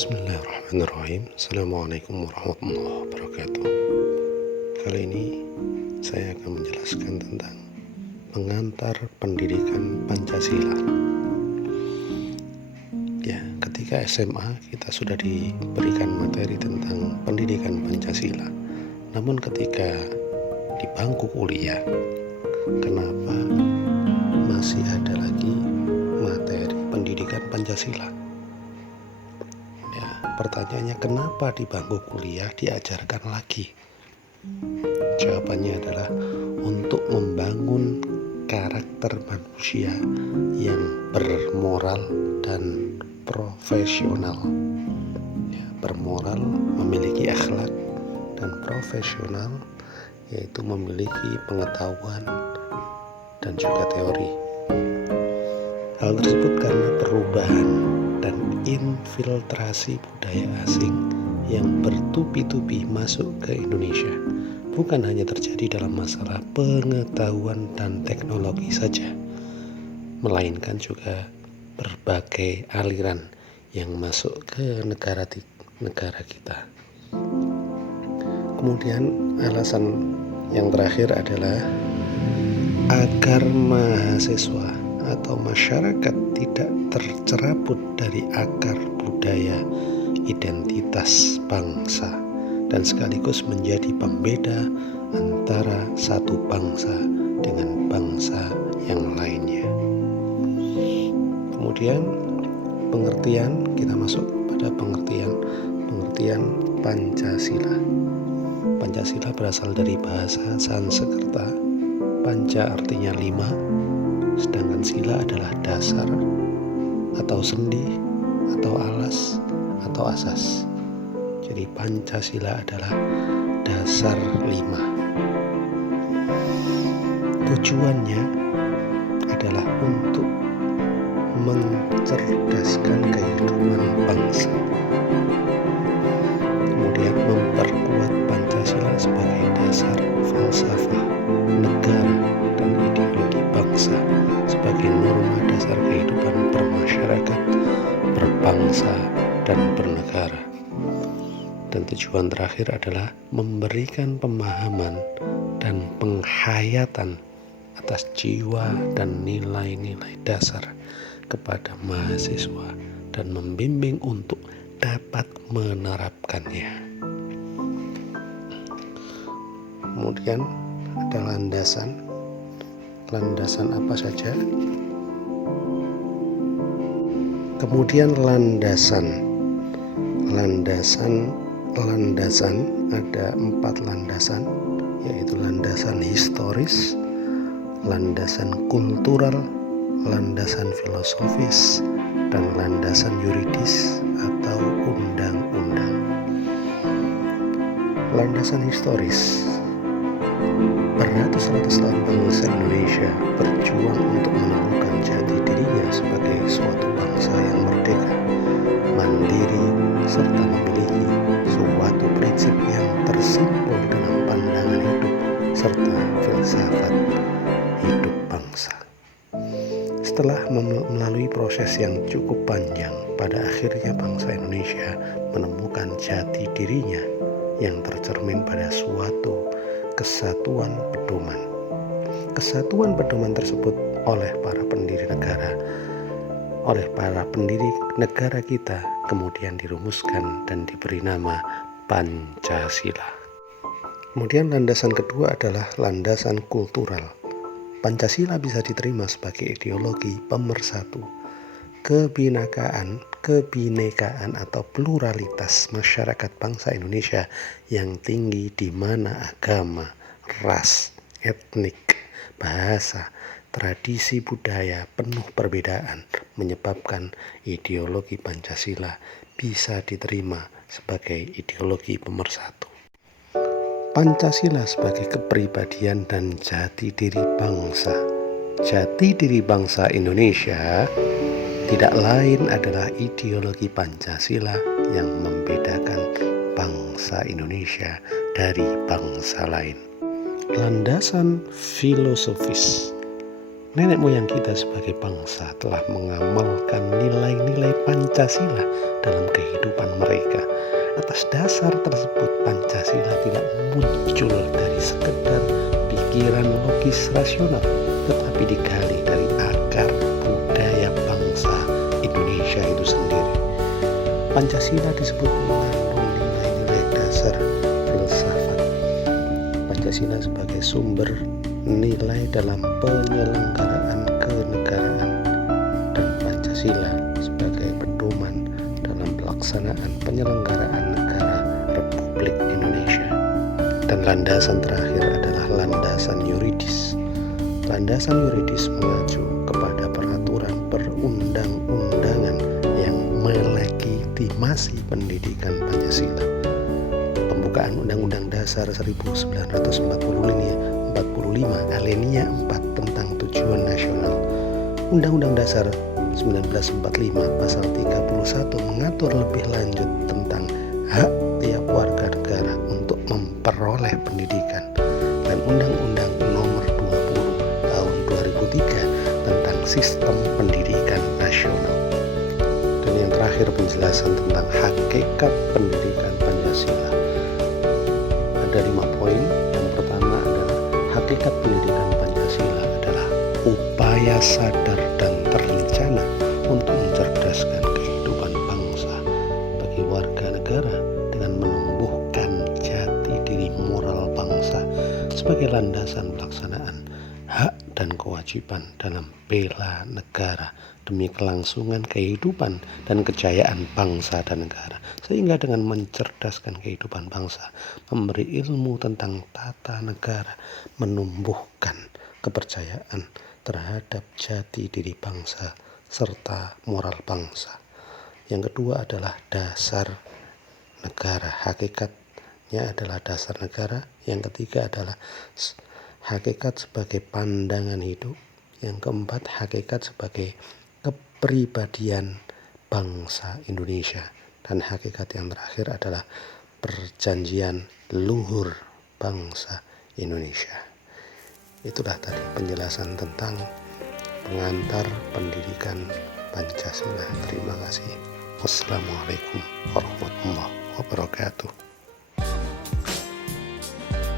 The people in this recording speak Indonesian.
Bismillahirrahmanirrahim. Assalamualaikum warahmatullahi wabarakatuh. Kali ini saya akan menjelaskan tentang pengantar pendidikan Pancasila. Ya, ketika SMA kita sudah diberikan materi tentang pendidikan Pancasila. Namun ketika di bangku kuliah, kenapa masih ada lagi materi pendidikan Pancasila? Pertanyaannya, kenapa di bangku kuliah diajarkan lagi? Jawabannya adalah untuk membangun karakter manusia yang bermoral dan profesional. Ya, bermoral, memiliki akhlak, dan profesional, yaitu memiliki pengetahuan dan juga teori. Hal tersebut karena perubahan dan infiltrasi budaya asing yang bertubi-tubi masuk ke Indonesia bukan hanya terjadi dalam masalah pengetahuan dan teknologi saja, melainkan juga berbagai aliran yang masuk ke negara kita. Kemudian alasan yang terakhir adalah agar mahasiswa atau masyarakat tidak tercerabut dari akar budaya identitas bangsa dan sekaligus menjadi pembeda antara satu bangsa dengan bangsa yang lainnya. Kemudian pengertian, kita masuk pada pengertian Pancasila. Pancasila berasal dari bahasa Sanskerta. Panca artinya 5, sedangkan sila adalah dasar atau sendi atau alas atau asas. Jadi Pancasila adalah dasar 5. Tujuannya adalah untuk mencerdaskan kehidupan bangsa, kemudian memperkuat Pancasila sebagai dasar falsafah negara dan ideologi bangsa sebagai norma dasar kehidupan bermasyarakat, berbangsa, dan bernegara. Dan tujuan terakhir adalah memberikan pemahaman dan penghayatan atas jiwa dan nilai-nilai dasar kepada mahasiswa dan membimbing untuk dapat menerapkannya. Kemudian ada landasan. Landasan apa saja? Kemudian landasan ada 4 landasan, yaitu landasan historis, landasan kultural, landasan filosofis, dan landasan yuridis atau undang-undang. Landasan historis. Beratus-ratus tahun bangsa Indonesia berjuang untuk menemukan jati dirinya sebagai suatu bangsa yang merdeka, mandiri, serta memiliki suatu prinsip yang tersimpul dalam pandangan hidup serta filsafat hidup bangsa. Setelah melalui proses yang cukup panjang, pada akhirnya bangsa Indonesia menemukan jati dirinya yang tercermin pada suatu kesatuan pedoman. Kesatuan pedoman tersebut oleh para pendiri negara kita kemudian dirumuskan dan diberi nama Pancasila. Kemudian landasan kedua adalah landasan kultural. Pancasila bisa diterima sebagai ideologi pemersatu kebinekaan atau pluralitas masyarakat bangsa Indonesia yang tinggi, di mana agama, ras, etnik, bahasa, tradisi, budaya penuh perbedaan menyebabkan ideologi Pancasila bisa diterima sebagai ideologi pemersatu. Pancasila sebagai kepribadian dan jati diri bangsa. Jati diri bangsa Indonesia tidak lain adalah ideologi Pancasila yang membedakan bangsa Indonesia dari bangsa lain. Landasan filosofis. Nenek moyang kita sebagai bangsa telah mengamalkan nilai-nilai Pancasila dalam kehidupan atas dasar tersebut Pancasila tidak muncul dari sekedar pikiran logis rasional, tetapi digali dari akar budaya bangsa Indonesia itu sendiri. Pancasila disebut mengandung nilai-nilai dasar filsafat. Pancasila sebagai sumber nilai dalam penyelenggaraan kenegaraan, dan Pancasila sebagai pedoman dalam pelaksanaan penyelenggaraan negara Republik Indonesia. Dan landasan terakhir adalah landasan yuridis. Landasan yuridis mengacu kepada peraturan perundang-undangan yang melegitimasi pendidikan Pancasila. Pembukaan Undang-Undang Dasar 1945 alinea 4 tentang tujuan nasional. Undang-Undang Dasar 1945 pasal 31 mengatur lebih lanjut tentang hak tiap warga negara untuk memperoleh pendidikan, dan Undang-Undang Nomor 20 tahun 2003 tentang sistem pendidikan nasional. Dan yang terakhir penjelasan tentang hakikat pendidikan Pancasila. Ada 5 poin. Yang pertama adalah hakikat pendidikan Pancasila adalah upaya sadar dan terencana untuk mencerdaskan kehidupan bangsa bagi warga negara dengan menumbuhkan jati diri moral bangsa sebagai landasan pelaksanaan hak dan kewajiban dalam bela negara demi kelangsungan kehidupan dan kejayaan bangsa dan negara, sehingga dengan mencerdaskan kehidupan bangsa, memberi ilmu tentang tata negara, menumbuhkan kepercayaan terhadap jati diri bangsa serta moral bangsa. Yang kedua adalah dasar negara, hakikatnya adalah dasar negara. Yang ketiga adalah hakikat sebagai pandangan hidup. Yang keempat, hakikat sebagai kepribadian bangsa Indonesia. Dan hakikat yang terakhir adalah perjanjian luhur bangsa Indonesia. Itulah tadi penjelasan tentang pengantar pendidikan Pancasila. Terima kasih. Wassalamualaikum warahmatullahi wabarakatuh.